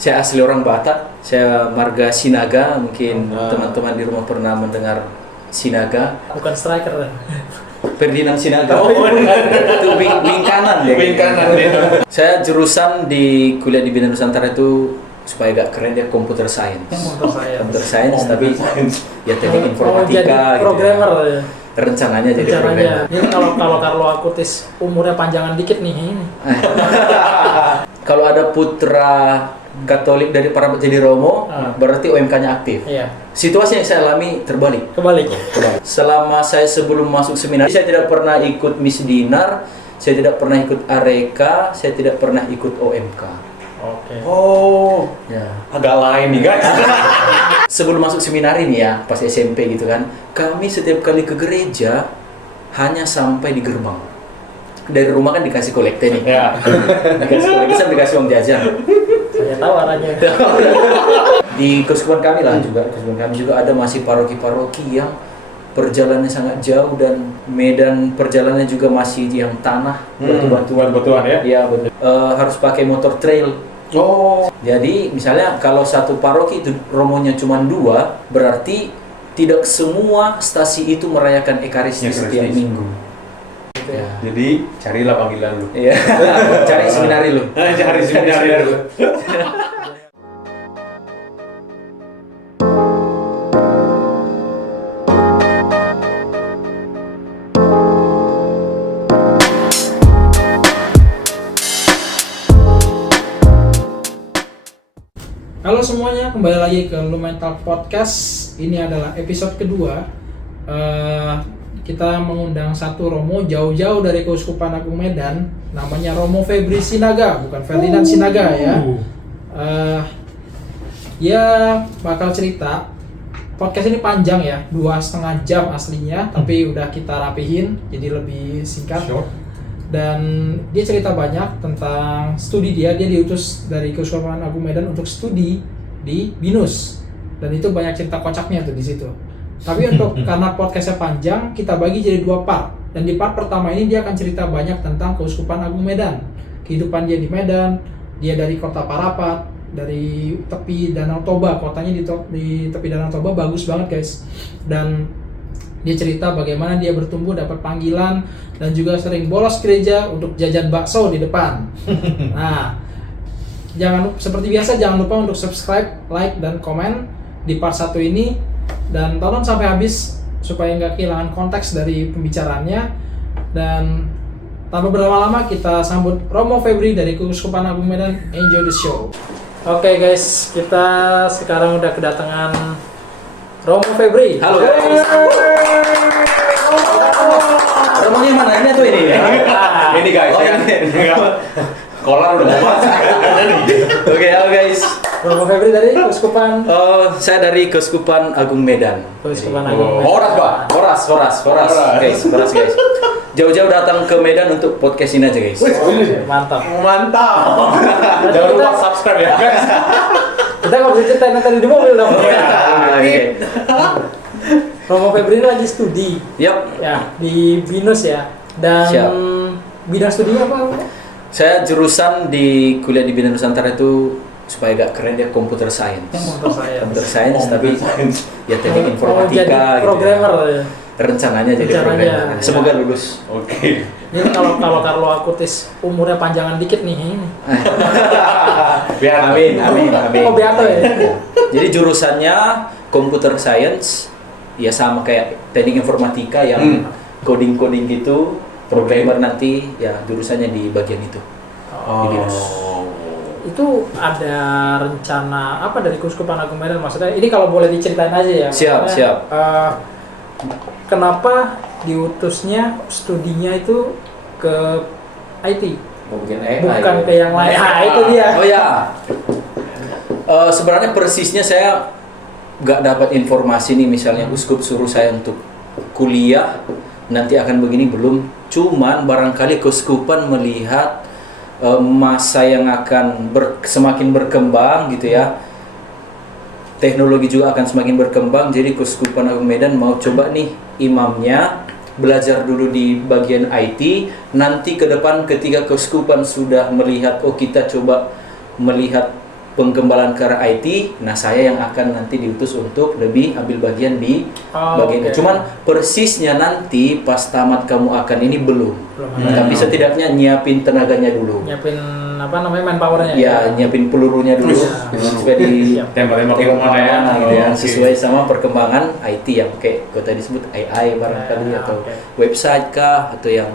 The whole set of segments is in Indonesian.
Saya asli orang Batak, saya marga Sinaga, mungkin teman-teman di rumah pernah mendengar Sinaga. Bukan striker kan? Ferdinand Sinaga. Itu wing kanan ya. Wing kanan dia. Saya jurusan di kuliah di Bina Nusantara itu supaya agak keren dia computer science. Computer science tapi ya teknik informatika jadi gitu. programmer Ya. Rencananya jadi Rencananya. programmer. Ini kalau Carlo Acutis umurnya panjangan dikit nih. Kalau ada putra Katolik dari Parapat jadi Romo, berarti OMK-nya aktif. Iya. Situasi yang saya alami terbalik. Kebalik. Selama saya sebelum masuk seminar, saya tidak pernah ikut Miss Dinar, saya tidak pernah ikut Areka, saya tidak pernah ikut OMK. Oke. Oh, Ya. agak lain nih guys. Sebelum masuk seminar ini ya, pas SMP gitu kan, kami setiap kali ke gereja hanya sampai di gerbang. Dari rumah kan dikasih kolekte nih. Ya. Dikasih kolekte, saya dikasih uang jajan. Saya tahu arahnya. Di keuskupan kami lah juga, keuskupan kami juga ada masih paroki-paroki yang perjalanannya sangat jauh dan medan perjalanannya juga masih yang tanah, Batu-batuan ya. Iya betul. Harus pakai motor trail. Oh, Jadi misalnya kalau satu paroki itu romonya cuma 2, berarti tidak semua stasi itu merayakan Ekaristi setiap minggu. Gitu ya. jadi carilah panggilan lu. Iya. Cari seminari lu. Cari seminari lu. Halo semuanya, kembali lagi ke Lumental Podcast. Ini adalah episode kedua. Kita mengundang satu Romo jauh-jauh dari Keuskupan Agung Medan. Namanya Romo Febri Sinaga, bukan Ferdinand Sinaga ya. Dia bakal cerita. Podcast ini panjang ya, 2,5 jam aslinya, tapi udah kita rapihin jadi lebih singkat. Dan dia cerita banyak tentang studi dia diutus dari Keuskupan Agung Medan untuk studi di BINUS, dan itu banyak cerita kocaknya tuh di situ. Tapi untuk karena podcastnya panjang, kita bagi jadi 2 part. Dan di part pertama ini dia akan cerita banyak tentang Keuskupan Agung Medan, kehidupan dia di Medan. Dia dari kota Parapat, dari tepi Danau Toba, kotanya di tepi Danau Toba bagus banget guys. Dan dia cerita bagaimana dia bertumbuh dapat panggilan dan juga sering bolos gereja untuk jajan bakso di depan. Nah, seperti biasa jangan lupa untuk subscribe, like, dan komen di part 1 ini, dan tonton sampai habis supaya nggak kehilangan konteks dari pembicaraannya. Dan tanpa berlama-lama kita sambut Romo Febri dari Keuskupan Agung Medan. Enjoy the show. Oke guys, kita sekarang udah kedatangan Romo Febri. Halo guys. Romonya mana? Ini atau ini? Ini guys. Oh, ya. ini. Kolar udah mau masuk. Oke, halo guys. Romo Febri dari Keuskupan. Saya dari Keuskupan Agung Medan. Keuskupan Agung Medan. Horas, Pak. Horas. Guys. Jauh-jauh datang ke Medan untuk podcast ini aja guys. Mantap. Mantap. Jangan lupa subscribe ya guys. Kita nggak bisa ceritain yang tadi di mobil dong. Oke. Romo Febri ini lagi studi Yap. ya di BINUS ya. Dan Siap. bidang studinya apa? Saya jurusan di kuliah di Bina Nusantara itu supaya agak keren dia computer science. Computer science tapi ya teknik informatika jadi gitu. programmer Ya. Rencananya jadi programmer. Semoga lulus. Oke. Ini kalau Carlo Acutis umurnya panjangan dikit nih. Biar Amin. Oh, beato ya. Jadi jurusannya computer science, ya sama kayak teknik informatika yang coding gitu, programmer nanti ya jurusannya di bagian itu. Di BINUS. Itu ada rencana apa dari Keuskupan Agung Medan? Maksudnya ini kalau boleh diceritain aja ya. Siap. Kenapa diutusnya studinya itu ke IT? Mungkin Bukan ke yang lain. Itu dia. Oh ya. Sebenarnya persisnya saya nggak dapat informasi nih, misalnya uskup suruh saya untuk kuliah nanti akan begini, belum. Cuman barangkali keuskupan melihat masa yang akan semakin berkembang gitu ya. Teknologi juga akan semakin berkembang, jadi Keuskupan Agung Medan mau coba nih imamnya belajar dulu di bagian IT, nanti ke depan ketika keuskupan sudah melihat kita coba melihat penggembalaan ke arah IT. Nah, saya yang akan nanti diutus untuk lebih ambil bagian di bagian oke. cuman persisnya nanti pas tamat kamu akan ini belum. Belum Tapi setidaknya nyiapin tenaganya dulu. nyiapin apa namanya manpowernya Ya, nyiapin pelurunya dulu supaya di Siap. Tembak-tembak yang mana ya? gitu ya, Oh, oke. sesuai sama perkembangan IT yang kayak kau tadi sebut AI barangkali Ya, atau oke. website kah atau yang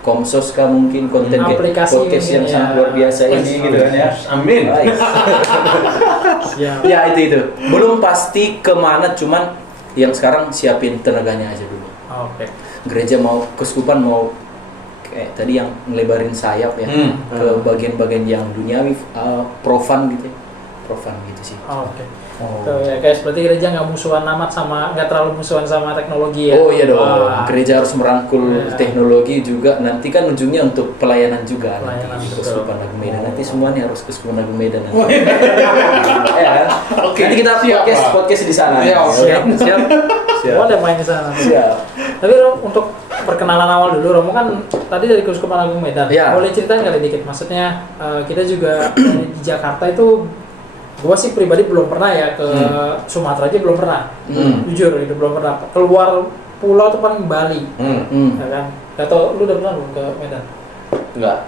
Komsos kah mungkin konten kayak Aplikasi podcast yang mungkin, sangat ya. luar biasa ini gitu kan ya. Amin. Baik. Siap. Ya itu belum pasti kemana, cuman yang sekarang siapin tenaganya aja dulu. Oke. Gereja mau keuskupan mau kayak tadi yang ngelebarin sayap ya ke bagian-bagian yang duniawi, profan gitu ya. Profan gitu sih. Oke. Oh. Tuh, ya guys, berarti gereja nggak musuhan amat sama, nggak terlalu musuhan sama teknologi ya. Oh iya dong, Wah. gereja harus merangkul Ya. teknologi juga. Nanti kan ujungnya untuk pelayanan juga Pelayanan, nanti betul. Keuskupan Agung Medan. Nanti semuanya harus Keuskupan Agung Medan nanti. Oh, iya. Ya kan? Oke, Nanti kita siap, Pak. podcast di sana. Siap, Oke? siap. siap. Siap. Boleh main di sana nanti. Siap. Tapi Rom, untuk perkenalan awal dulu, Romo kan tadi dari Keuskupan Agung Medan. Ya. Boleh ceritain kali dikit? Maksudnya kita juga di Jakarta itu, gua sih pribadi belum pernah ya ke Sumatera aja belum pernah. Jujur itu belum pernah. Keluar pulau tuh paling Bali, ya kan? Gak tau lu udah pernah belum ke Medan? Enggak,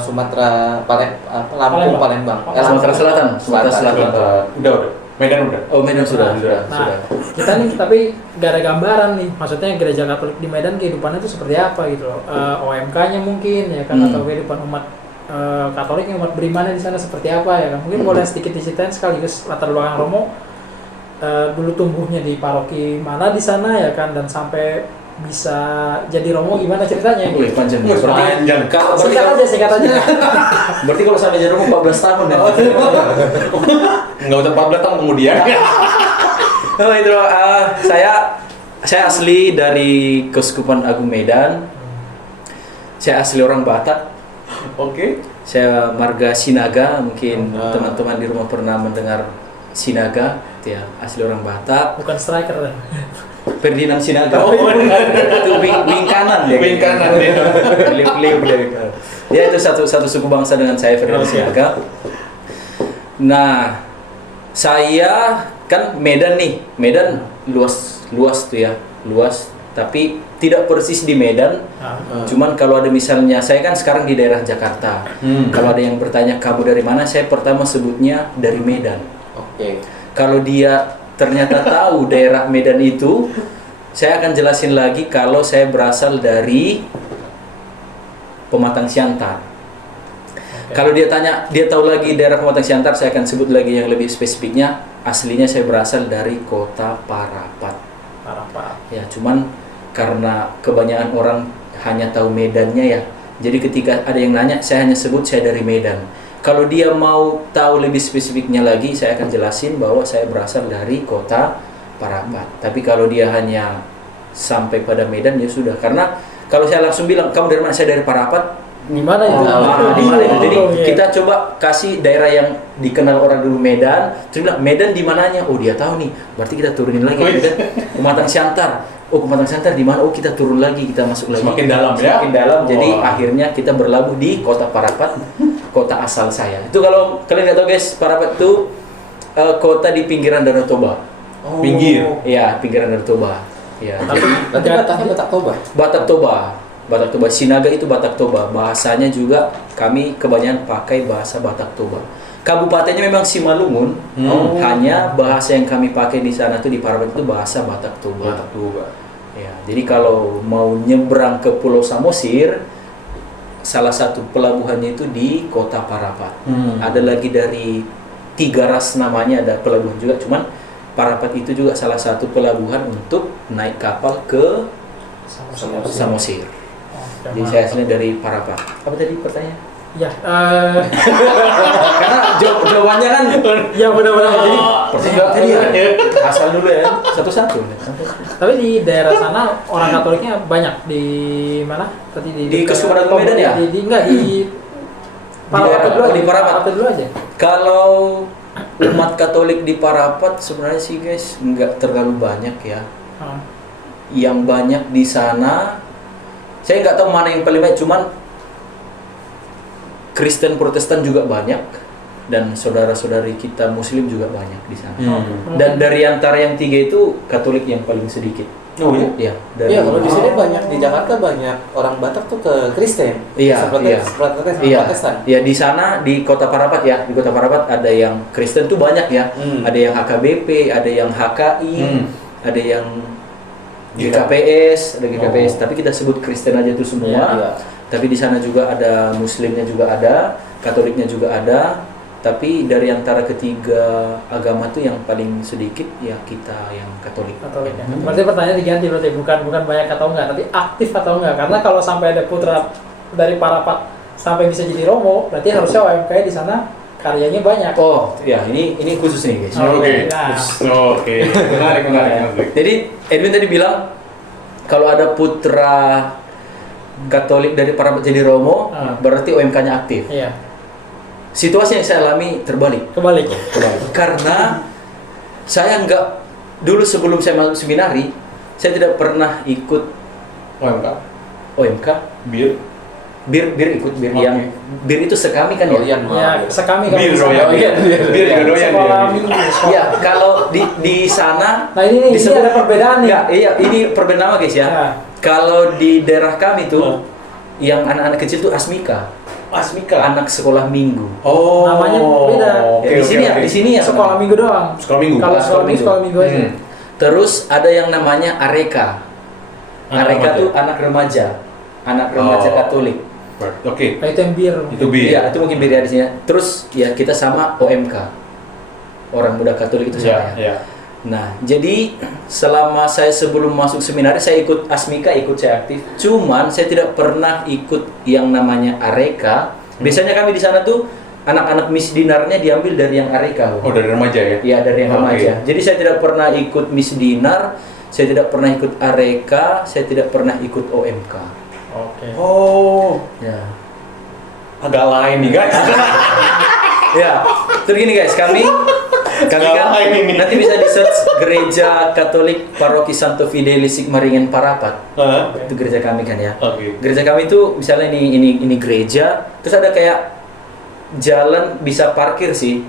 Sumatera, Lampung, Palembang. Sumatera Selatan. Sumatera Selatan. Udah. Medan udah. Oh Medan sudah. Nah, kita nih tapi gak ada gambaran nih. Maksudnya gereja Katolik di Medan kehidupannya itu seperti apa gitu loh. OMK-nya mungkin ya kan, atau kehidupan umat Katolik, umat beriman di sana seperti apa ya kan. Mungkin boleh sedikit diceritain sekaligus latar belakang Romo dulu tumbuhnya di paroki mana di sana ya kan, dan sampai bisa jadi Romo gimana ceritanya gitu. Wih, panjang. Wih, panjang. Singkat aja. Berarti kalau sampai jadi umur 14 tahun ya. Nggak usah 14 tahun kemudian. Oh itu saya asli dari Keuskupan Agung Medan. Saya asli orang Batak. Oke. Saya marga Sinaga, mungkin teman-teman di rumah pernah mendengar Sinaga, ya asli orang Batak. Bukan striker kan. Ferdinand Sinaga. Itu wing kanan dia. Wing kanan dia. Beliau. Ya itu satu suku bangsa dengan saya, Ferdinand Oke. Sinaga. Nah, saya kan Medan nih. Medan luas tuh ya, luas. Tapi tidak persis di Medan. Cuman kalau ada misalnya, saya kan sekarang di daerah Jakarta. Kalau ada yang bertanya kamu dari mana, saya pertama sebutnya dari Medan. Oke. Kalau dia ternyata tahu daerah Medan itu, saya akan jelasin lagi kalau saya berasal dari Pematang Siantar. Kalau dia tanya, dia tahu lagi daerah Pematang Siantar, saya akan sebut lagi yang lebih spesifiknya. Aslinya saya berasal dari kota Parapat. Ya, cuman karena kebanyakan orang hanya tahu Medannya ya. Jadi ketika ada yang nanya, saya hanya sebut saya dari Medan. Kalau dia mau tahu lebih spesifiknya lagi, saya akan jelasin bahwa saya berasal dari kota Parapat. Tapi kalau dia hanya sampai pada Medan, ya sudah. Karena kalau saya langsung bilang, kamu dari mana? Saya dari Parapat. Gimana itu? Di mana itu? Jadi Oh, iya. kita coba kasih daerah yang dikenal orang dulu Medan. Terus bilang, Medan di mananya? Oh dia tahu nih. Berarti kita turunin lagi. Medan, Pematang Siantar. Oh Pematang Siantar di mana? Oh kita turun lagi, kita masuk lagi. Semakin dalam ya? Semakin dalam. Jadi Wah. akhirnya kita berlabuh di kota Parapat, kota asal saya. Itu kalau kalian nggak tahu guys, Parapat itu kota di pinggiran Danau Toba. Oh. Pinggir. Iya, pinggiran Danau Toba. Ya, jadi Berarti Bataknya Batak Toba. Batak Toba. Batak Toba, Sinaga itu Batak Toba. Bahasanya juga kami kebanyakan pakai bahasa Batak Toba. Kabupatennya memang Simalungun, hanya bahasa yang kami pakai di sana tuh di Parapat itu bahasa Batak Toba. Batak Toba. Ya, jadi kalau mau nyebrang ke Pulau Samosir, salah satu pelabuhannya itu di kota Parapat. Ada lagi dari Tigaras namanya, ada pelabuhan juga, cuman Parapat itu juga salah satu pelabuhan untuk naik kapal ke Samosir. Jadi saya asli dari Parapat. Apa tadi pertanyaan? Ya, Karena jawabannya kan ya benar-benar. Jadi, pertanyaan tadi ya. Asal dulu ya, satu-satu. tapi di daerah sana orang Katoliknya banyak di mana? Tadi Di Keuskupan Agung Medan ya? Enggak di daerah- dulu aja. di Parapat. dulu aja. Kalau umat Katolik di Parapat sebenarnya sih guys nggak terlalu banyak ya. Yang banyak di sana, saya nggak tahu mana yang paling banyak. Cuman Kristen Protestan juga banyak. dan saudara-saudari kita Muslim juga banyak di sana. Hmm. Dan dari antara yang 3 itu Katolik yang paling sedikit. Oh iya? Ya, dari Iya, kalau di sini banyak di Jakarta banyak orang Batak tuh ke Kristen. Iya, Seperti iya. Iya, Protestan. ya di sana di Kota Parapat ya, di Kota Parapat ada yang Kristen tuh banyak ya, ada yang HKBP, ada yang HKI, ada yang GKPS, ada GKPS, tapi kita sebut Kristen aja tuh semua. Iya. Tapi di sana juga ada Muslimnya juga ada, Katoliknya juga ada. Tapi dari antara ketiga agama tuh yang paling sedikit ya kita yang Katolik. Katolik ya. Berarti pertanyaan diganti berarti bukan banyak atau enggak, tapi aktif atau enggak. Karena kalau sampai ada putra dari Parapat sampai bisa jadi Romo, berarti harusnya OMK di sana karyanya banyak. Oh, ya ini khusus nih guys. Oke. Nah. Oke. Menarik. Jadi Edwin tadi bilang kalau ada putra Katolik dari Parapat jadi Romo, berarti OMK-nya aktif. Iya. Situasi yang saya alami terbalik. Kebalik. Karena saya nggak, dulu sebelum saya masuk seminari, saya tidak pernah ikut OMK. Bir Bir ikut bir Oke. yang bir itu sekami kan ya? Doyan Ya, sekami kan. Bir royal. Bir juga doyan Sekolah dia. minggu. sekolah. Iya, kalau di sana Nah ini disebut- ada perbedaan nih. Ya, iya, ini perbedaan guys ya. Ya. Kalau di daerah kami tuh, yang anak-anak kecil tuh Asmika, anak sekolah minggu. Oh. Namanya beda. Ya, di sini ya, di sini ya. Sekolah minggu doang. Sekolah minggu. Kalau sekolah minggu aja. Terus ada yang namanya Areka. Anak Areka remaja. tuh anak remaja Katolik. Oke. Nah, itu yang bir. Itu bir. Iya, itu mungkin beda di sini. Terus ya kita sama OMK. Orang Muda Katolik itu sama ya. Iya. Nah, jadi selama saya sebelum masuk seminari saya ikut Asmika, saya aktif. Cuman saya tidak pernah ikut yang namanya Areka. Biasanya kami di sana tuh anak-anak misdinarnya diambil dari yang Areka. Oh, dari remaja ya? Iya, dari yang Oke. remaja. Jadi saya tidak pernah ikut misdinar, saya tidak pernah ikut Areka, saya tidak pernah ikut OMK. Oke. Oh, Ya. agak lain nih guys. Ya, terus gini guys, kami kan Ngapain ini? nanti bisa di search Gereja Katolik Paroki Santo Fidelis Sigmaringen Parapat. Hah? Itu gereja kami kan ya. Oke. Gereja kami itu misalnya ini gereja, terus ada kayak jalan bisa parkir sih.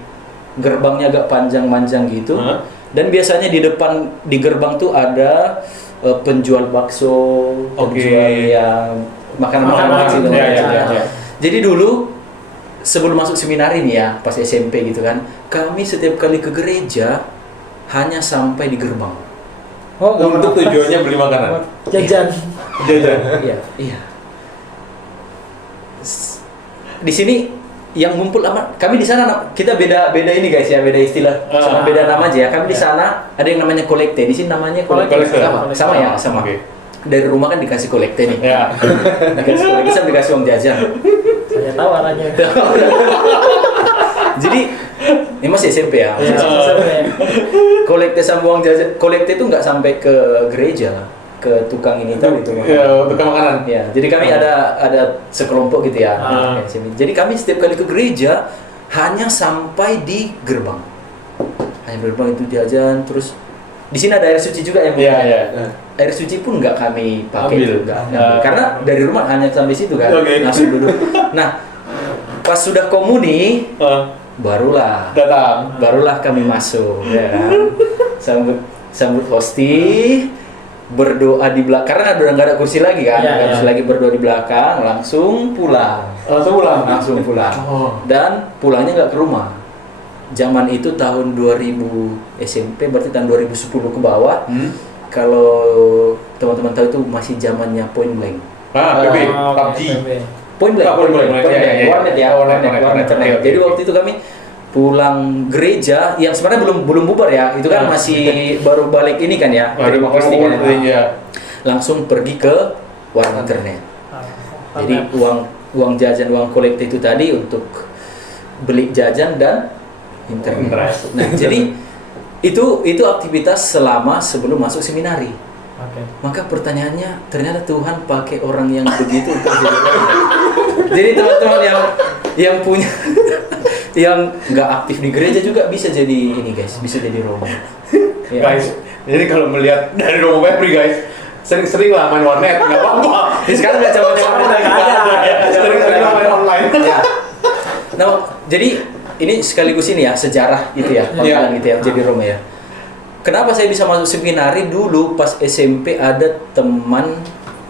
Gerbangnya agak panjang-panjang gitu. Hah? Dan biasanya di depan di gerbang tuh ada penjual bakso, Oke. penjual yang makanan-makanan Makanan, gitu. ya, ya. Jadi dulu sebelum masuk seminari nih ya, pas SMP gitu kan, kami setiap kali ke gereja hanya sampai di gerbang. Oh, nggak Untuk pernah. tujuannya beli makanan. Jajan. Jajan. Iya, iya. Di sini yang ngumpul sama kami di sana kita beda ini guys ya, beda istilah sama beda nama aja ya. Kami di sana ada yang namanya kolekte, di sini namanya kolekte. Kolekte. Sama ya, sama. Oke. Dari rumah kan dikasih kolekte nih. Ya. Dikasih kolekte sama dikasih uang jajan. Saya tahu arahnya. Jadi ini masih SMP ya. Ya, sebenarnya. Kolekte sama uang jajan, kolekte itu nggak sampai ke gereja, ke tukang ini tadi itu. Ya, tukang makanan. Ya, jadi kami ada sekelompok gitu ya. Ah. Jadi kami setiap kali ke gereja hanya sampai di gerbang. Hanya gerbang itu jajan, terus di sini ada air suci juga yang Iya, iya. air suci pun nggak kami pakai Ambil. juga. Ah. Karena dari rumah hanya sampai situ kan. Oke. Langsung duduk. Nah, pas sudah komuni barulah kami masuk ya kan. Sambut hosti, berdoa di belakang karena udah nggak ada kursi lagi kan. Iya, Nggak ada iya. kursi lagi, berdoa di belakang, langsung pulang. Langsung pulang. Oh. Dan pulangnya nggak ke rumah. Zaman itu tahun 2000 SMP, berarti tahun 2010 ke bawah. Kalau teman-teman tahu itu masih zamannya Point Blank. PB, Oh, PUBG. PB. Point Blank, Point Blank, ya, ya, ya. warnet ya, warnet. Oke, Jadi oke. waktu itu kami pulang gereja yang sebenarnya belum bubar ya, itu kan masih baru balik ini kan ya, Baru terima posting kan ya. Iya. Langsung pergi ke warnet internet. Jadi uang jajan, uang kolektif itu tadi untuk beli jajan dan internet. Nah, jadi itu aktivitas selama sebelum masuk seminari. Oke. Maka pertanyaannya, ternyata Tuhan pakai orang yang begitu untuk jadi orang. Jadi teman-teman yang punya yang nggak aktif di gereja juga bisa jadi ini guys, bisa jadi Romo. Ya. Guys, jadi kalau melihat dari Romo Febri guys, sering-sering lah main warnet, nggak apa-apa. Sekarang nggak coba-coba Udah nggak ada. Sering-sering lah main online. Ya. Nah, jadi ini sekaligus ini ya sejarah gitu ya, panggilan gitu ya jadi Roma ya. Kenapa saya bisa masuk seminari? Dulu pas SMP ada teman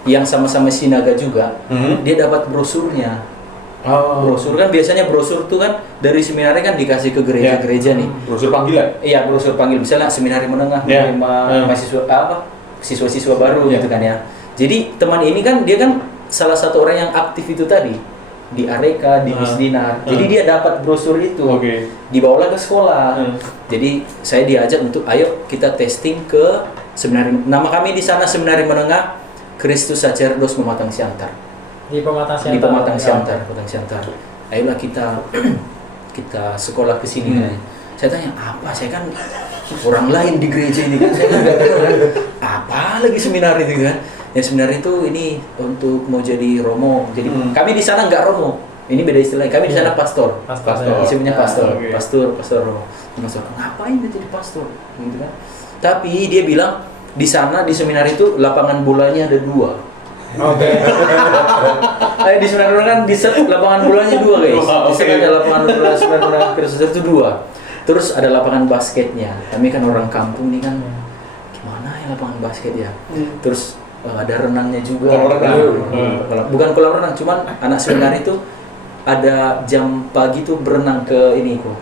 yang sama-sama sinaga juga, dia dapat brosurnya. Brosur kan biasanya brosur tuh kan dari seminari kan dikasih ke gereja-gereja nih. Brosur panggilan. Iya, brosur panggil misalnya seminari menengah menerima mahasiswa siswa-siswa baru gitu kan ya. Jadi teman ini kan dia kan salah satu orang yang aktif itu tadi di Areka, di Misdinar. Jadi dia dapat brosur itu. Dibawalah ke sekolah. Jadi saya diajak untuk ayo kita testing ke seminari. Nama kami di sana Seminari Menengah Kristus Sacerdos Pematang Siantar. Di Pematang Siantar. Di Pematang Siantar, Pematang Siantar. Ayolah kita sekolah ke sini. Saya tanya, apa? Saya kan orang lain di gereja ini kan, saya kan nggak kenal kan. Apa lagi seminari itu kan? Ya seminari itu ini untuk mau jadi romo. Jadi kami di sana nggak romo. Ini beda istilahnya. Kami di sana pastor. Isinya pastor. Pastor romo. Masuk, ngapain dia jadi pastor? Gitu kan? Tapi dia bilang di sana di seminari itu lapangan bolanya ada 2. Di seminari kan di lapangan bolanya 2 guys. Di sana ada lapangan bola seminari Kristus itu 2. Terus ada lapangan basketnya. Kami kan orang kampung nih kan, gimana ya lapangan basket ya? Terus ada renangnya juga. Bukan kolam renang, cuman anak seminari itu ada jam pagi tuh berenang ke ini kok.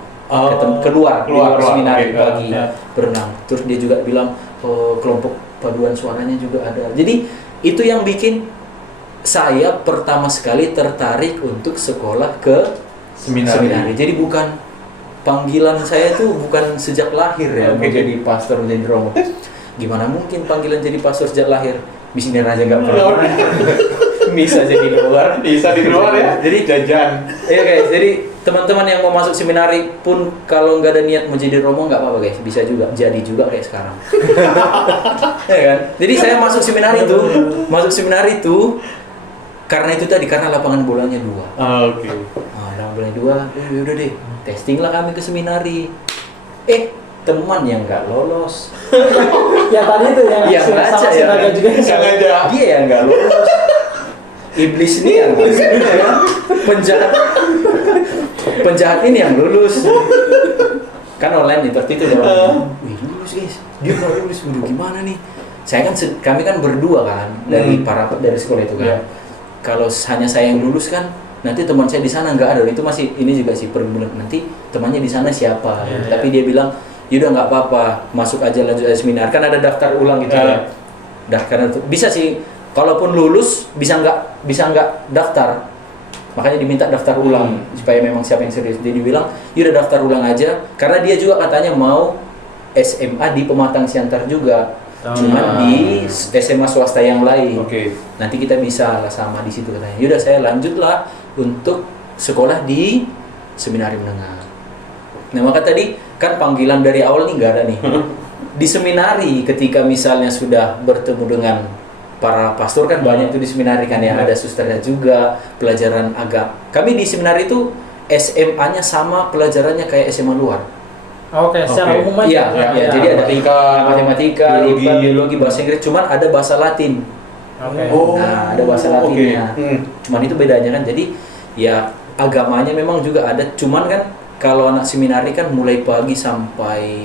Keluar seminari pagi berenang. Terus dia juga bilang kelompok paduan suaranya juga ada. Jadi itu yang bikin saya pertama sekali tertarik untuk sekolah ke seminari. Jadi bukan panggilan saya tuh bukan sejak lahir ya mau jadi pastor, menjadi romo. Gimana mungkin panggilan jadi pastor sejak lahir? Misiner aja nggak pernah. Bisa jadi luar. Bisa di luar ya. Jadi jajan. Iya guys. Jadi teman-teman yang mau masuk seminari pun kalau nggak ada niat mau jadi romo nggak apa-apa guys. Bisa juga. Jadi juga kayak sekarang. Ya kan. Jadi saya masuk seminari itu. Karena itu tadi, karena lapangan bolanya 2. Lapangan bolanya 2. Udah deh. Testing lah kami ke seminari. Teman yang nggak lolos. Ya tadi itu yang baca ya. Juga sengaja. Dia yang nggak lolos. Iblis ini yang penjahat ini yang lulus. Kan online nih, seperti itu dong. Wih, lulus guys. Dia nggak lulus. Waduh, gimana nih? Kami kan berdua kan dari sekolah itu kan. Kalau hanya saya yang lulus kan, nanti teman saya di sana nggak ada. Itu masih ini juga sih pergumulan, nanti temannya di sana siapa. Tapi dia bilang, yaudah nggak apa-apa, masuk aja lanjut aja seminar. Kan ada daftar ulang gitu ya. Daftar itu bisa sih, kalaupun lulus bisa nggak daftar. Makanya diminta daftar ulang supaya memang siapa yang serius. Dia bilang, yaudah daftar ulang aja. Karena dia juga katanya mau SMA di Pematang Siantar juga. Cuma di SMA swasta yang lain. Nanti kita bisa lah sama di situ katanya. Yaudah saya lanjutlah untuk sekolah di Seminari Menengah. Nah maka tadi kan panggilan dari awal nih nggak ada nih. Di seminari ketika misalnya sudah bertemu dengan para pastor kan banyak itu di seminari kan ya. Ada susternya juga, pelajaran agama. Kami di seminari itu SMA-nya sama pelajarannya kayak SMA luar. Secara umum aja. Iya, jadi ada matematika, biologi, bahasa Inggris, cuman ada bahasa Latin. Nah, ada bahasa Latinnya. Cuman itu bedanya kan. Jadi ya agamanya memang juga ada, cuman kan kalau anak seminari kan mulai pagi sampai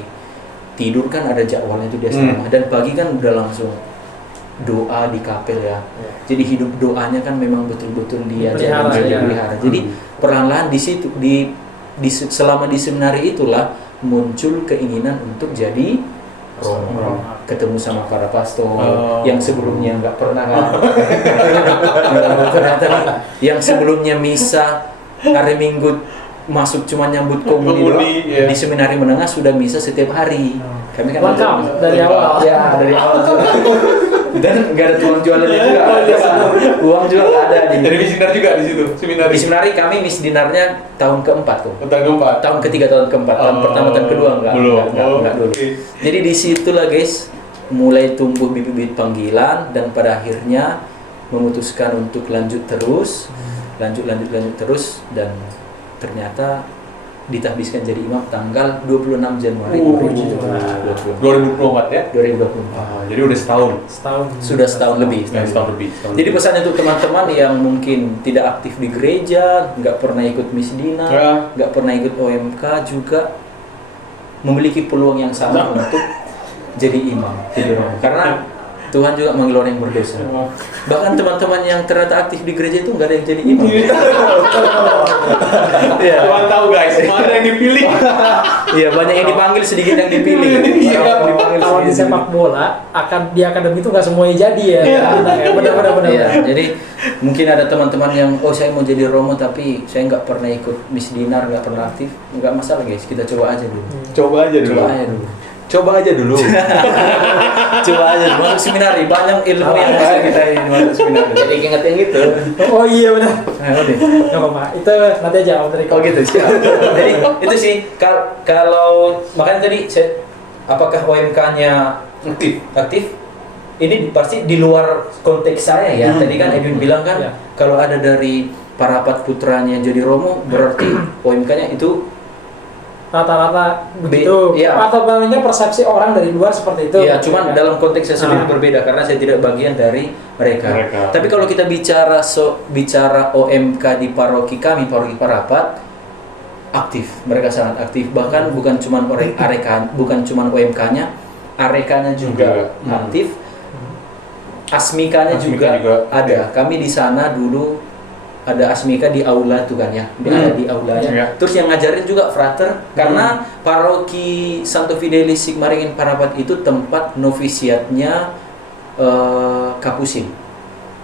tidur kan ada jadwalnya itu dia sama. Dan pagi kan udah langsung doa di kapel ya. Jadi hidup doanya kan memang betul-betul dia dipelihara. Jadi perlahan-lahan di situ selama di seminari itulah muncul keinginan untuk jadi romo, ketemu sama para pastor yang sebelumnya nggak pernah kan. Ternyata yang sebelumnya misa hari Minggu masuk cuma nyambut komuni di Seminari Menengah sudah misa setiap hari. Kami kan lengkap dari awal. Ya, dari awal juga. Dan nggak ada tukang jualannya juga. Uang juga nggak ada. Jadi misdinar juga di situ seminari. Di seminari kami misdinarnya tahun keempat tuh. Tahun ketiga, tahun keempat. Tahun pertama, tahun kedua enggak dulu. Jadi di situlah guys mulai tumbuh bibit-bibit panggilan dan pada akhirnya memutuskan untuk lanjut terus dan ternyata ditahbiskan jadi imam tanggal 26 Januari 2024 ya? 2024. Jadi udah setahun. Sudah setahun lebih. Setahun lebih. Jadi pesan untuk teman-teman yang mungkin tidak aktif di gereja, nggak pernah ikut misdina, Ya. nggak pernah ikut OMK juga memiliki peluang yang sama untuk jadi imam, jadi romo. Karena Tuhan juga manggil orang yang berdosa. Bahkan teman-teman yang ternyata aktif di gereja itu nggak ada yang jadi imam. Iya. Tuhan tahu guys, mana yang dipilih. Iya, banyak yang dipanggil, sedikit yang dipilih. Iya. Orang yang dipanggil Kalau di sedikit. sepak bola di akademi itu nggak semuanya jadi ya. Iya. Benar. Iya, jadi mungkin ada teman-teman yang saya mau jadi romo tapi saya nggak pernah ikut misdinar, nggak pernah aktif, nggak masalah guys, kita coba aja dulu. Coba aja dulu. Coba aja dulu. Coba aja dulu. Masuk seminari, banyak ilmu yang bisa kita ini masuk seminari. Jadi inget yang gitu. Oh iya benar. Ayo deh. Nggak apa-apa. Itu nanti aja Om dari Oh gitu, siap. Jadi itu sih kalau makanya tadi apakah OMK-nya aktif? Ini pasti di luar konteks saya ya. Tadi kan Edwin bilang kan Ya. kalau ada dari parapat putranya jadi romo berarti OMK-nya itu rata-rata begitu. Iya. Atau namanya persepsi orang dari luar seperti itu. ya, cuman dalam konteks saya sendiri berbeda karena saya tidak bagian dari mereka. Tapi kalau kita bicara OMK di paroki kami, paroki Parapat, aktif. Mereka sangat aktif. Bahkan bukan cuman bukan cuman OMK-nya, arekanya juga aktif. Asmikanya juga ada. Kami di sana dulu ada asmika di aula tuh kan ya, ada di aulanya. Ya. Terus yang ngajarin juga frater karena paroki Santo Fidelis Sigmaringin Parapat itu tempat novisiatnya Kapusin.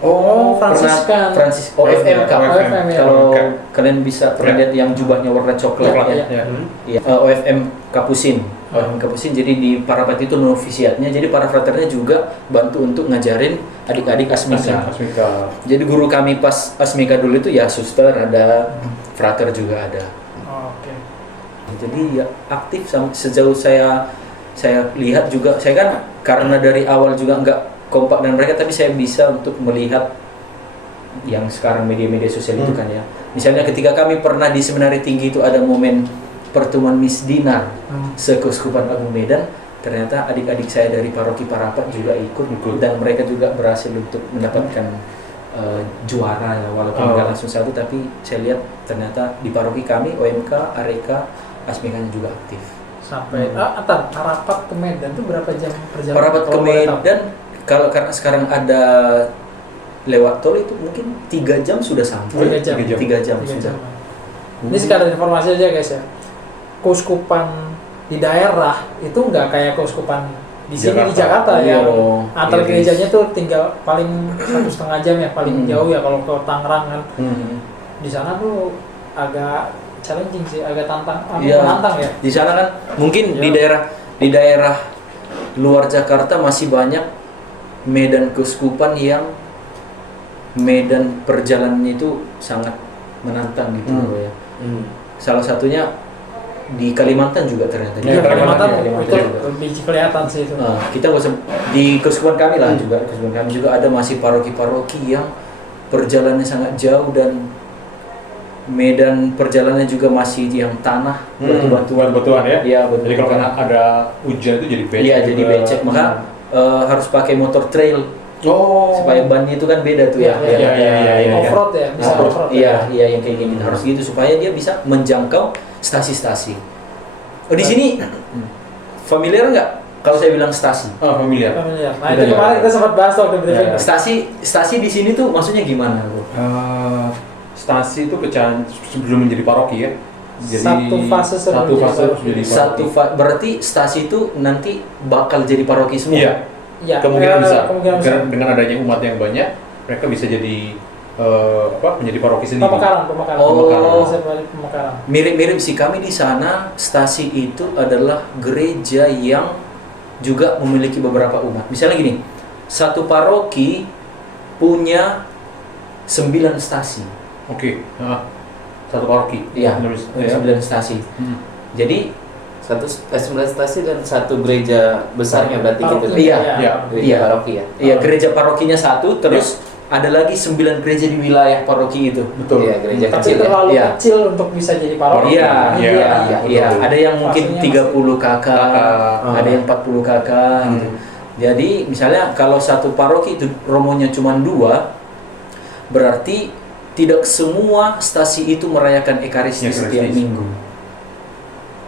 Oh, Fransiskan. OFMK. OFM, ya. Kalau kalian bisa pernah lihat yang jubahnya warna coklat ya. Ya, OFM Kapusin. OFM Kapusin. Jadi di Parapat itu novisiatnya. Jadi para fraternya juga bantu untuk ngajarin adik-adik asmika. Jadi guru kami pas asmika dulu itu ya suster ada, frater juga ada. Oh, oke. Jadi ya aktif sejauh saya lihat juga. Saya kan karena dari awal juga nggak kompak dengan mereka, tapi saya bisa untuk melihat yang sekarang media-media sosial itu kan ya. Misalnya ketika kami pernah di Seminari Tinggi itu ada momen pertemuan misdinar Sekeuskupan Agung Medan, ternyata adik-adik saya dari paroki Parapat juga ikut dan mereka juga berhasil untuk mendapatkan juara ya, walaupun nggak langsung satu, tapi saya lihat ternyata di paroki kami OMK, Areka, Asmikanya juga aktif. Sampai Parapat ke Medan itu berapa jam perjalanan? Parapat ke Kalau boleh tahu? Medan karena sekarang ada lewat tol itu mungkin 3 jam sudah sampai. 3 jam. 3 jam 3 sudah. jam. Ini sekadar informasi aja guys ya. Keuskupan di daerah itu nggak kayak keuskupan di sini di Jakarta ya. Antar gerejanya tuh tinggal paling 1,5 jam ya, paling jauh ya kalau ke Tangerang kan. Di sana tuh agak challenging sih, agak menantang ya. Di sana kan mungkin di daerah luar Jakarta masih banyak medan keuskupan yang medan perjalanannya itu sangat menantang gitu loh ya. Salah satunya di Kalimantan juga ternyata. Di Kalimantan itu juga. lebih kelihatan sih itu. Kita nggak usah di keuskupan kami lah juga. Keuskupan kami juga ada masih paroki-paroki yang perjalanannya sangat jauh dan medan perjalanannya juga masih yang tanah, batu-batuan ya. Iya, Jadi kalau ada hujan itu jadi becek. Iya, jadi becek. Maka harus pakai motor trail. Supaya bannya itu kan beda tuh ya. Iya. Off-road ya, bisa off-road. Iya, yang kayak gini harus gitu supaya dia bisa menjangkau stasi-stasi. Di sini familiar nggak kalau saya bilang stasi? Familiar. Nah, itu kemarin kita sempat bahas waktu briefing. Stasi di sini tuh maksudnya gimana, Bu? Stasi itu pecahan sebelum menjadi paroki ya. Jadi Satu fase sebelum jadi paroki. Berarti stasi itu nanti bakal jadi paroki semua. Iya. Ya, Kemungkinan besar. kemungkinan besar. Dengan adanya umat yang banyak, mereka bisa jadi menjadi paroki sendiri. Pemekaran. Bisa balik pemekaran. Mirip-mirip sih kami di sana. Stasi itu adalah gereja yang juga memiliki beberapa umat. Misalnya gini, satu paroki punya 9 stasi. Oke. Satu paroki. Iya, 9 stasi. Jadi 9 stasi dan satu gereja besarnya berarti gitu. Paroki. Iya. Gereja paroki ya. Iya, gereja parokinya satu, terus ada lagi 9 gereja di wilayah paroki itu. Betul. Iya, gereja Tapi kecil ya. terlalu Iya. kecil untuk bisa jadi paroki. Iya, Iya, iya. betul. Ada yang mungkin Pastinya 30 kakak, Kakak. ada yang 40 kakak gitu. Jadi misalnya kalau satu paroki itu romonya cuma 2, berarti tidak semua stasi itu merayakan Ekaristi Ekaristi. setiap minggu.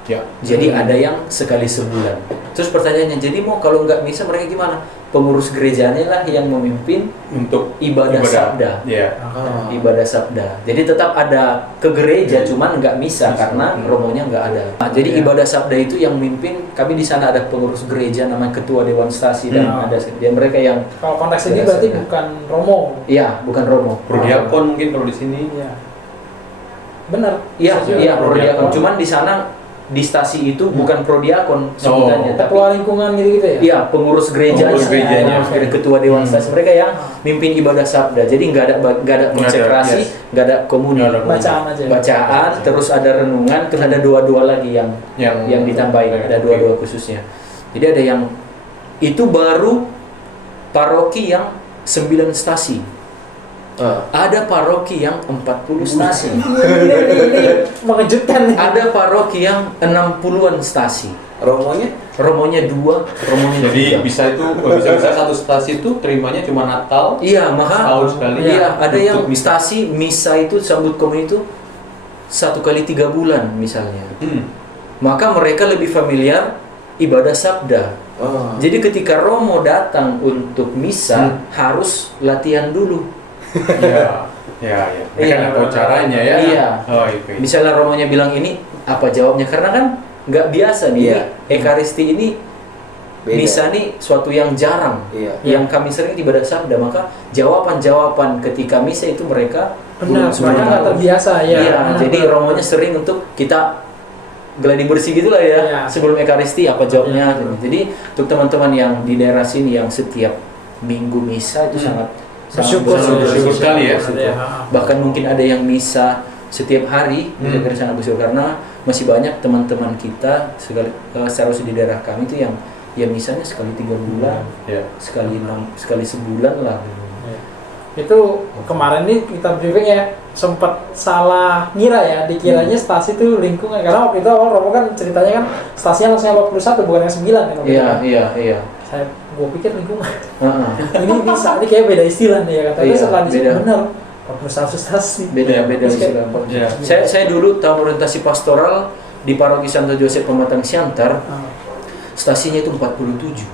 Ya. Jadi ada yang sekali sebulan. Terus pertanyaannya, jadi mau kalau nggak misa mereka gimana? Pengurus gerejanya lah yang memimpin Untuk ibadah sabda. Iya. Ah. Ibadah sabda. Jadi tetap ada ke gereja, cuman nggak misa karena romonya nggak ada. Nah, jadi ibadah sabda itu yang mimpin. Kami di sana ada pengurus gereja namanya ketua dewan stasi dan ada dia mereka yang Kalau konteks ini Ibadah berarti sabda. bukan romo. iya bukan romo. Prodiakon mungkin kalau di sini. Iya. Benar. Iya Bisa juga. iya Prodiakon. prodiakon. Cuman di sana di stasi itu bukan prodiakon sebutannya, tapi Ketua lingkungan gitu ya. iya pengurus gerejanya, Pengurus gerejanya. ketua dewan stasi mereka yang mimpin ibadah sabda. Jadi nggak ada konsekrasi, nggak ada komuni. Nggak ada komuni. Bacaan aja. Bacaan, terus ada renungan, terus ada doa-doa lagi yang ditambahin, ada doa-doa khususnya. Jadi ada yang itu baru paroki yang 9 stasi. Ada paroki yang 40 stasi. Ini mengejutkan nih. Ada paroki yang 60-an stasi. Romonya Romonya 2, romonya Jadi 3. bisa satu stasi itu terimanya cuma Natal. Iya, maka Setahun sekali. Iya, ada yang Untuk misa. stasi misa itu sambut komuni itu 1 kali 3 bulan misalnya. Maka mereka lebih familiar ibadah sabda. Jadi ketika Romo datang untuk misa harus latihan dulu. Iya. Ya. Mereka Iya. nggak tahu caranya ya. Iya. Oh, itu. Misalnya Romonya bilang ini, apa jawabnya? Karena kan nggak biasa nih. Iya. Ekaristi ini Beda. misa nih suatu yang jarang. Iya. Yang kami sering ibadah sabda, maka jawaban-jawaban ketika misa itu mereka Benar, belum sebenarnya nggak tahu. terbiasa ya. Iya, Benar, jadi benar. romonya sering untuk kita gladi bersih gitulah ya, Iya. sebelum Ekaristi apa jawabnya. Iya. Jadi untuk teman-teman yang di daerah sini yang setiap minggu misa itu sangat Bersyukur, bersyukur sekali ya. Ada ya. Bahkan mungkin ada yang misa setiap hari, kira-kira sangat bersyukur karena masih banyak teman-teman kita secara khusus di daerah kami itu yang ya misalnya sekali 3 bulan, Ya. sekali sebulan lah. Itu kemarin nih kita briefing ya, sempat salah ngira ya, dikiranya stasi itu lingkungan, karena waktu itu awal Romo kan ceritanya kan stasinya langsung 41 bukan yang 9 kan waktu itu. Iya. Gue pikir lingkungan. Heeh. ini kayak beda istilah nih ya kata. Tapi Iya, setelah di beda. benar 41 stasi. Beda Terus kayak- istilah. Iya. Saya dulu tahun orientasi pastoral di Paroki Santo Joseph Pematang Siantar, stasinya itu 47.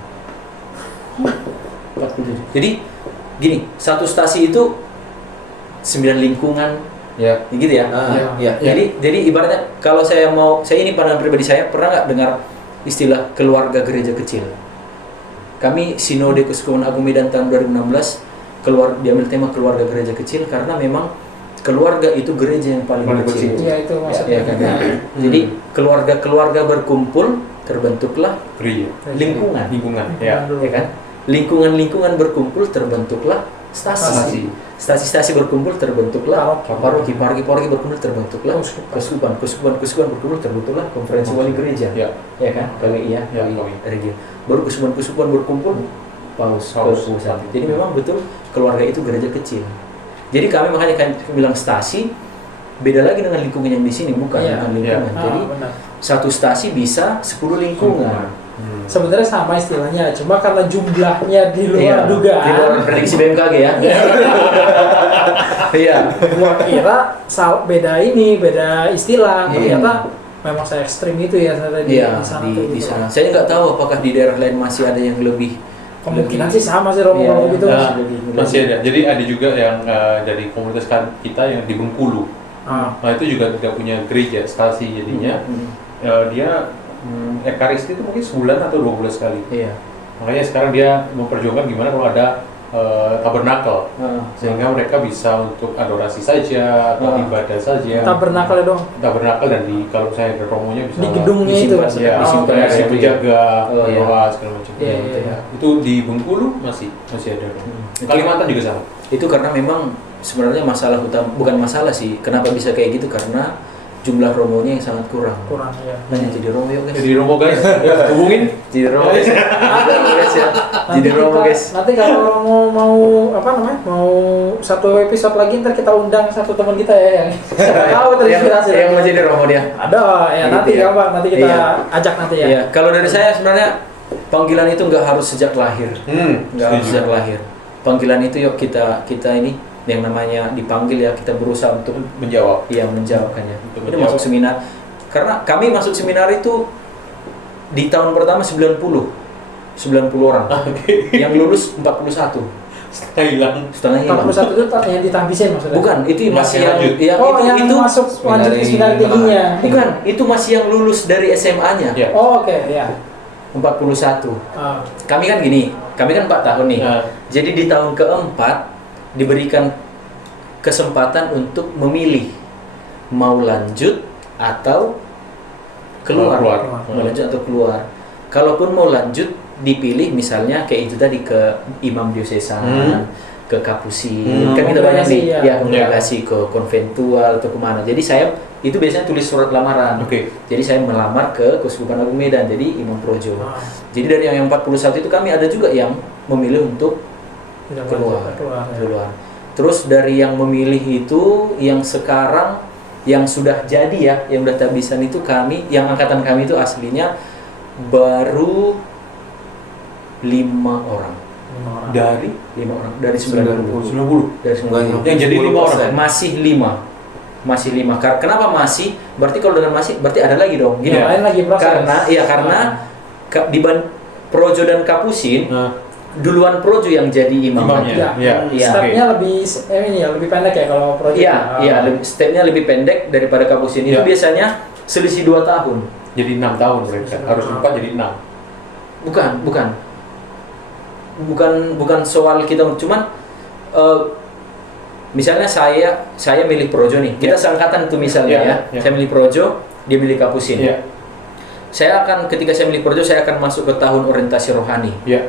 47. Jadi gini, satu stasi itu 9 lingkungan, Ya. gitu ya. Iya. Jadi ibaratnya kalau saya ini pandangan pribadi saya, pernah nggak dengar istilah keluarga gereja kecil? Kami Sinode Keuskupan Agung Medan tahun 2016 diambil tema keluarga gereja kecil karena memang keluarga itu gereja yang paling Paling kecil. kecil. Iya itu maksudnya. Ya, kan? Jadi keluarga-keluarga berkumpul terbentuklah Gereja. lingkungan, Lingkungan. Ya. ya kan? Lingkungan-lingkungan berkumpul terbentuklah stasi. Stasi-stasi berkumpul terbentuklah paroki berkumpul terbentuklah keuskupan berkumpul terbentuklah konferensi wali gereja. Ya. Ya kan? KWI ya, Ya, KWI KWI. region. Baru keuskupan berkumpul paus. Paus. Jadi memang betul keluarga itu gereja kecil. Jadi kami makanya kan bilang stasi beda lagi dengan lingkungan yang di sini, bukan Iya. lingkungan. Ah, Jadi benar. satu stasi bisa 10 lingkungan. Sebenarnya sama istilahnya, cuma karena jumlahnya di luar Iya, dugaan. di luar prediksi BMKG ya. Iya. Gua kira beda istilah, Iya. ternyata memang saya ekstrim itu ya ternyata Iya, sana di gitu. sana. Saya nggak tahu apakah di daerah lain masih ada yang lebih. Kemungkinan lebih- sih sama sih Romo Iya, kalau gitu. Nah, Lebih- masih ada. Jadi ada juga yang dari komunitas kita yang di Bengkulu. Nah itu juga tidak punya gereja stasi jadinya. Dia Ekaristi itu mungkin sebulan atau 2 bulan sekali. Iya. Makanya sekarang dia memperjuangkan gimana kalau ada tabernakel, sehingga mereka bisa untuk adorasi saja atau ibadah saja. Tabernakel dong. Tabernakel dan kalau misalnya ada romonya bisa Di gedungnya itu disimpan, maksudnya. ya, Oh, disimpan oke. ada yang menjaga, Oh, iya. doa segala macam. Iya, gitu iya. ya. Itu di Bengkulu masih ada. Kalimantan juga sama. Itu karena memang sebenarnya masalah utama, bukan masalah sih, kenapa bisa kayak gitu, karena jumlah romonya yang sangat kurang. ya. Nanya jadi romo yuk guys. Jadi Romo guys, hubungin. Jadi romo guys. Guys ya. Jadi romo guys. Nanti kalau mau apa namanya? Mau satu episode lagi ntar kita undang satu teman kita ya yang tahu terinspirasi. Yang mau jadi romo dia. Ada ya, Gitu nanti ya. gampang, nanti kita Iya. ajak nanti ya. Iya, kalau dari saya sebenarnya panggilan itu nggak harus sejak lahir. Nggak harus sejak lahir. Panggilan itu yuk kita ini yang namanya dipanggil ya, kita berusaha untuk Menjawab. menjawabkannya. Untuk Itu menjawab. masuk seminar. Karena kami masuk seminar itu di tahun pertama 90 orang. Yang lulus 41. Setengah hilang. Setengah hilang. 41 itu yang ditampisin maksudnya. Bukan, itu masih yang lanjut. yang itu masuk lanjut ke seminar tingginya. bukan, itu masih yang lulus dari SMA-nya. Ya. Oh, oke, ya. 41. Ah. Kami kan gini, kami kan 4 tahun nih. Nah. Jadi di tahun keempat diberikan kesempatan untuk memilih mau lanjut atau keluar. Mau lanjut atau keluar. Kalaupun mau lanjut dipilih misalnya kayak itu tadi ke imam diocesan, ke kapusin. Kan kita banyak nih Kongregasi, ya kongregasi ke konventual atau kemana. Jadi saya itu biasanya tulis surat lamaran. Oke. Jadi saya melamar ke Keuskupan Agung Medan, jadi Imam Projo. Ah. Jadi dari yang 41 itu kami ada juga yang memilih untuk Tidak keluar. ya. keluar. Terus dari yang memilih itu, yang sekarang yang sudah jadi ya, yang udah tabisan itu kami, yang angkatan kami itu aslinya baru 5 orang. 5 orang. Dari 5 orang dari 90. 90. Dari 90. Yang jadi 5 orang. Masih 5. Masih 5. Kenapa masih? Berarti kalau dengan masih berarti ada lagi dong. Gini. Yang lain lagi proses. Karena Projo dan Kapusin duluan Projo yang jadi imamnya. Iya. Iya. Stepnya lebih pendek ya kalau project. Iya, stepnya lebih pendek daripada Kapusin. Itu Iya. biasanya selisih 2 tahun. Jadi 6 tahun mereka. Harus 4 jadi 6. Bukan soal kita, cuman misalnya saya milih Projo nih. Kita seangkatan tuh misalnya Iya, ya. iya. Saya milih Projo, dia milih Kapusin. Iya. Ketika saya milih Projo, saya akan masuk ke tahun orientasi rohani. Iya.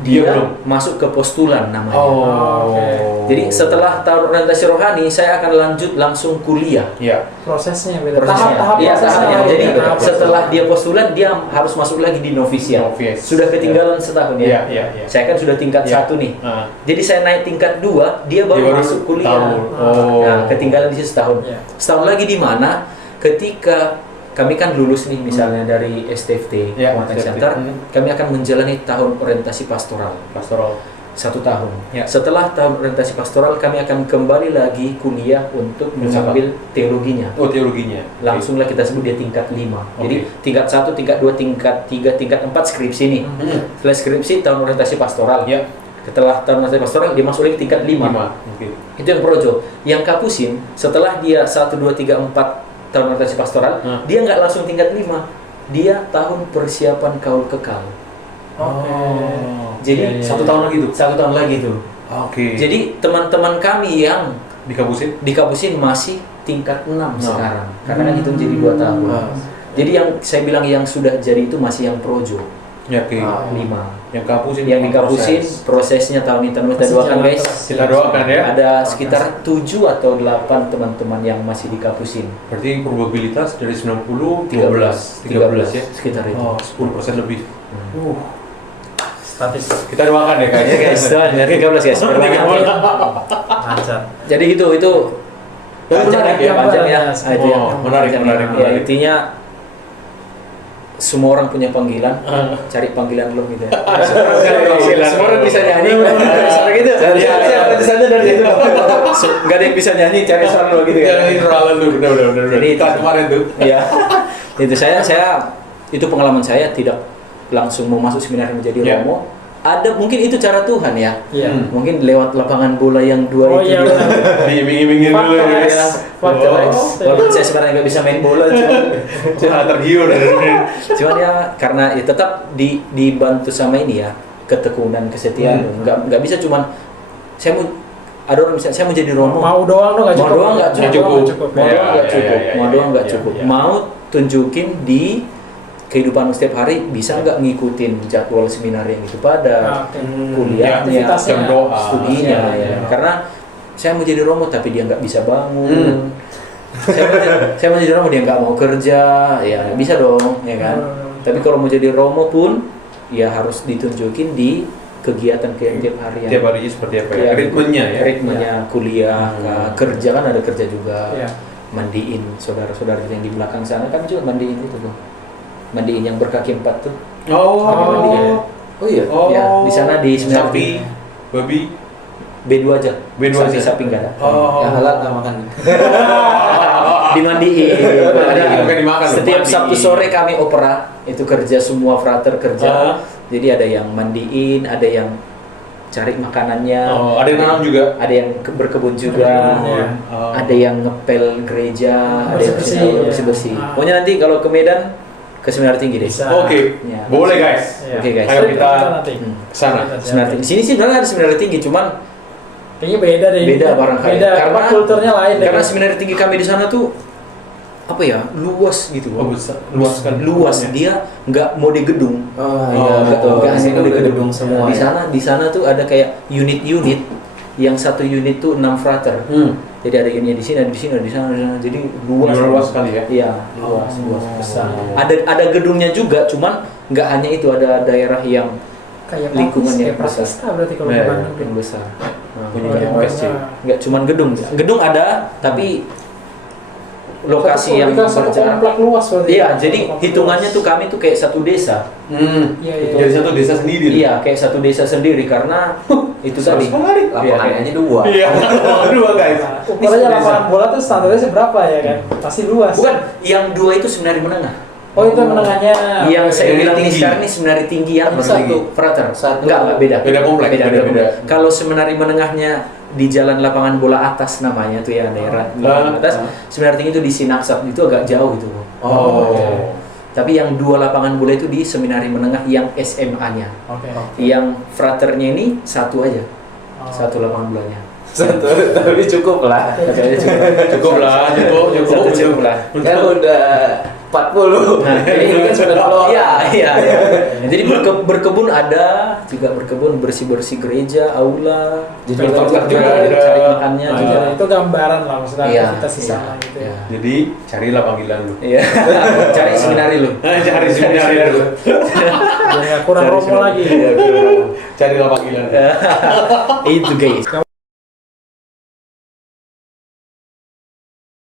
Dia belum. masuk ke postulan namanya. Oh. Oke. Jadi setelah tahun orientasi rohani, saya akan lanjut langsung kuliah. Iya. Prosesnya beda. Prosesnya. Tahap Iya, prosesnya. tahapnya. Jadi Tahap setelah dia postulan, dia harus masuk lagi di novisiat. Novice. Sudah ketinggalan setahun ya. Iya. Saya kan sudah tingkat Iya. 1 nih. Ah. Jadi saya naik tingkat 2, dia baru masuk kuliah. tahun. Oh. Nah, ketinggalan di situ setahun. Iya. Setahun lagi di mana? Ketika kami kan lulus nih misalnya dari STFT, Ya, Contact STFT. Center, kami akan menjalani tahun orientasi pastoral. Pastoral. 1 tahun. Ya. Setelah tahun orientasi pastoral, kami akan kembali lagi kuliah untuk mengambil teologinya. Oh, teologinya. Langsunglah kita sebut dia tingkat 5. Oke. Jadi tingkat 1, tingkat 2, tingkat 3, tingkat 4 skripsi nih. Setelah skripsi tahun orientasi pastoral. Ya. Setelah tahun orientasi pastoral dia masuk lagi tingkat 5. 5. Oke. Itu yang Projo. Yang Kapusin setelah dia 1, 2, 3, 4 tahun orientasi pastoral, dia nggak langsung tingkat 5. Dia tahun persiapan kaul kekal. Oke. Jadi Iya, iya, 1 tahun lagi tuh. 1 tahun lagi tuh. Oke. Jadi teman-teman kami yang di Kapusin. di Kapusin masih tingkat 6 sekarang. Karena kan itu jadi 2 tahun. Jadi yang saya bilang yang sudah jadi itu masih yang Projo. Ya, oke. 5. Yang Kapusin. Yang di Kapusin proses. prosesnya tahun ini kita Masih doakan jalan guys. terus. Kita doakan ya. Ada sekitar 7 atau 8 teman-teman yang masih di Kapusin. Berarti probabilitas dari 90 13 ya. Sekitar itu. Oh, 10% lebih. Statistik. Kita doakan ya guys. Ya guys, doain dari 13 guys. Lancar. Jadi itu Panjang ya, panjang ya. panjang. Ah, itu ya. Oh, menarik, menarik, Ya, menarik. intinya semua orang punya panggilan, cari panggilan lo gitu ya. Semua orang bisa nyanyi, misalnya gitu. Siapa tulisannya dari itu? Gak ada yang bisa nyanyi, cari suara lo gitu ya. Jangan terlalu lu, benar. Jadi Iklan kemarin tuh. Iya. Itu saya itu pengalaman saya tidak langsung mau masuk seminar menjadi Ya. romo. Ada mungkin itu cara Tuhan ya. Iya. Mungkin lewat lapangan bola yang 2 Oh itu. iya dia- benar. Diiming-imingin dulu ya guys. Faktor X. Walaupun saya sebenarnya nggak bisa main bola, Jangan tergiur. cuman ya karena ya tetap dibantu sama ini ya ketekunan kesetiaan. Nggak bisa cuman saya mau ada orang misalnya saya mau jadi romo. Mau doang dong nggak Mau cukup. doang nggak Nggak cukup. cukup. Mau Ya, doang nggak ya, cukup. ya, Mau ya, doang nggak ya, cukup. ya. Mau tunjukin di kehidupan setiap hari bisa nggak ngikutin jadwal seminar yang itu pada kuliahnya, aktivitasnya, jam doa, studinya ya. ya. Karena saya mau jadi romo tapi dia nggak bisa bangun. saya mau jadi romo, dia nggak mau kerja, ya bisa dong, ya kan. Tapi kalau mau jadi romo pun, ya harus ditunjukin di kegiatan tiap hari. Tiap harinya seperti apa ya? Ya, Ritmenya ya. Ritmenya kuliah, kerja kan ada kerja juga. Iya. Mandiin saudara-saudara yang di belakang sana kan juga mandiin itu tuh. Mandiin yang berkaki 4 tuh. Oh. Oh iya. Oh. Ya, di sana di sapi, babi, B2 aja. B2 sapi, aja. sapi enggak ada. Oh. Yang halal nggak makan. Dimandiin. Bukan dimakan, Setiap dimandiin. Sabtu sore kami opera, itu kerja semua frater kerja. Ah. Jadi ada yang mandiin, ada yang cari makanannya. Oh, ada yang nanam juga. Ada yang berkebun juga. Iya. Oh. Ada yang ngepel gereja, ada yang Bersih-bersih, bersih-bersih. ya. Pokoknya nanti kalau ke Medan ke Seminar Tinggi deh. Bisa. Oke. Ya. Boleh guys. Iya. Oke, guys. Ayo kita nanti. kesana. Seminar Tinggi. Di sini sih sebenarnya ada Seminar Tinggi, cuman Kayaknya beda deh. beda barangkali. Beda, karena kulturnya lain deh. Karena Seminar Tinggi kami di sana tuh apa ya, luas gitu. Oh, besar. Luas kan. Luas, Ya. dia nggak mau di gedung. Oh, iya, betul. Nggak hanya Di sini di udah gedung semua, Di ya. sana tuh ada kayak unit-unit, yang satu unit tuh 6 frater. Jadi ada ini di sini, ada di sini, ada di sana, ada di sana. Jadi Luas sekali ya. Iya, luas, luas besar. Ada gedungnya juga, cuman nggak hanya itu, ada daerah yang Kayak lingkungannya kayak besar. Pratista berarti kalau Iya, di Bandung. yang besar. Punya Oh, kayak iya. SC. Nggak cuman gedung, gedung ada, tapi lokasi yang satu berjarak. komplek luas berarti. Iya, Satu jadi komplek hitungannya luas. tuh kami tuh kayak satu desa. Iya, iya. Jadi satu desa sendiri. Iya, kayak satu desa sendiri karena itu tadi. Menarik. Lapangannya 2. Iya. Dua guys. Nah, ukurannya lapangan bola tuh standarnya seberapa ya kan? Pasti luas. Bukan, yang 2 itu seminari menengah. Oh itu menengahnya. Yang saya Seminari bilang ini tinggi. sekarang ini seminari tinggi yang Apa satu tinggi? frater. Satu. Enggak beda. Beda komplek, beda. komplek. Kalau seminari menengahnya di jalan lapangan bola atas namanya tuh ya, daerah lapangan atas. Seminari tinggi itu di Sinaksap, itu agak jauh itu. Oh. Tapi yang 2 lapangan bola itu di seminari menengah yang SMA-nya. Oke. Yang fraternya ini satu aja. Oh. Satu lapangan bolanya. Satu, tapi cukup lah. Katanya cukup. Cukup lah, cukup. Satu cukup lah. Kan udah 40. Nah, Ini kan 90. iya. Jadi berkebun ada, juga berkebun, bersih-bersih gereja, aula, Jadi bertobat juga juga, ada. cari makannya Ah. juga. Itu gambaran lah maksudnya Iya, aktivitas di iya, sana gitu ya. iya. Jadi carilah panggilan lu. Iya. Cari seminari lu. Cari seminari dulu. Jadi nggak kurang Cari romo seminari. lagi. Iya, kurang. Carilah panggilan. Itu guys.